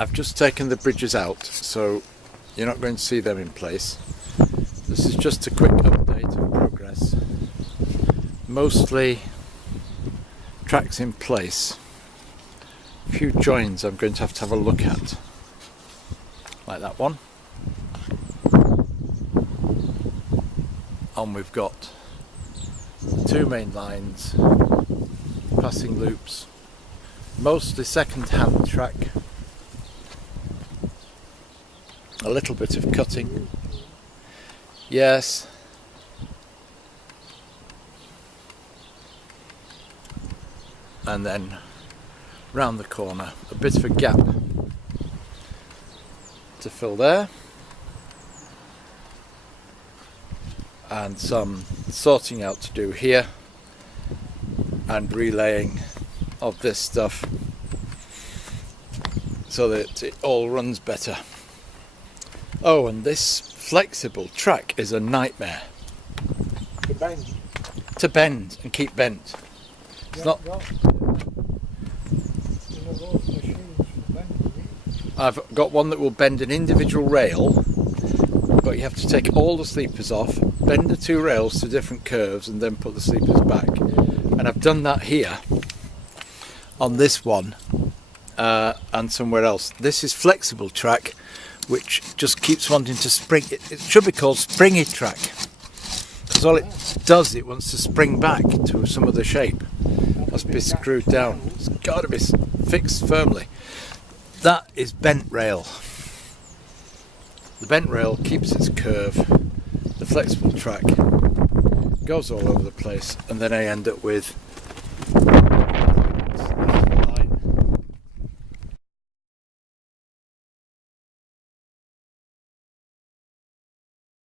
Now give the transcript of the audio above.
I've just taken the bridges out, so you're not going to see them in place. This is just a quick update of progress. Mostly tracks in place. A few joins I'm going to have a look at, like that one. And we've got two main lines, passing loops, mostly second-hand track, a little bit of cutting, yes, and then round the corner a bit of a gap to fill there, and some sorting out to do here and relaying of this stuff so that it all runs better. Oh, and this flexible track is a nightmare to bend and keep bent. It's not. I've got one that will bend an individual rail, but you have to take all the sleepers off, bend the two rails to different curves, and then put the sleepers back. And I've done that here on this one and somewhere else. This is flexible track, which just keeps wanting to spring. It should be called springy track, because all it does, it wants to spring back to some of the shape. Must be screwed down. It's got to be fixed firmly. That is bent rail. The bent rail keeps its curve. The flexible track goes all over the place, and then I end up with